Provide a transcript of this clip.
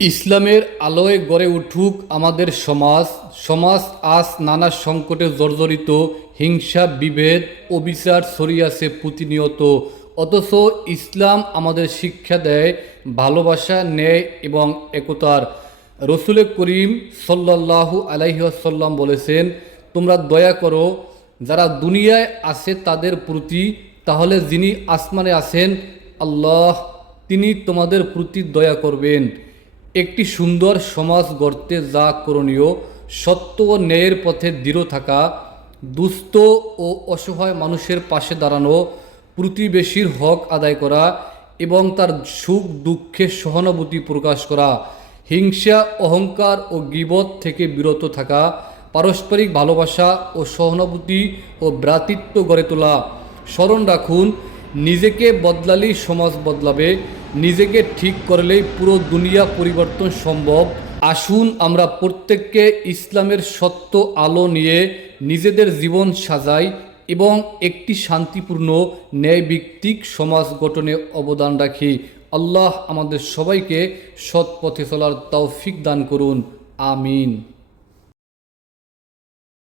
ইসলামের আলোয় গড়ে উঠুক আমাদের সমাজ। সমাজ আজ নানা সংকটে জর্জরিত। হিংসা, বিভেদ, অবিচার ছড়িয়েছে প্রতিনিয়ত। অথচ ইসলাম আমাদের শিক্ষা দেয় ভালোবাসা, ন্যায় এবং একতার। রসুল করিম সাল্লাল্লাহু আলাইহি ওয়াসাল্লাম বলেছেন, তোমরা দয়া করো যারা দুনিয়ায় আছে তাদের প্রতি, তাহলে যিনি আসমানে আছেন আল্লাহ, তিনি তোমাদের প্রতি দয়া করবেন। একটি সুন্দর সমাজ গড়তে যা করণীয়: সত্য ও ন্যায়ের পথে দৃঢ় থাকা, দুস্থ ও অসহায় মানুষের পাশে দাঁড়ানো, প্রতিবেশীর হক আদায় করা এবং তার সুখ দুঃখে সহানুভূতি প্রকাশ করা, হিংসা, অহংকার ও গীবত থেকে বিরত থাকা, পারস্পরিক ভালোবাসা ও সহানুভূতি ও ভ্রাতৃত্ব গড়ে তোলা। স্মরণ রাখুন, নিজেকে বদলালেই সমাজ বদলাবে, নিজেকে ঠিক করলেই পুরো দুনিয়া পরিবর্তন সম্ভব। আসুন আমরা প্রত্যেককে ইসলামের সত্য আলো নিয়ে নিজেদের জীবন সাজাই এবং একটি শান্তিপূর্ণ, ন্যায়ভিত্তিক সমাজ গঠনে অবদান রাখি। আল্লাহ আমাদের সবাইকে সৎ পথে চলার তৌফিক দান করুন। আমিন।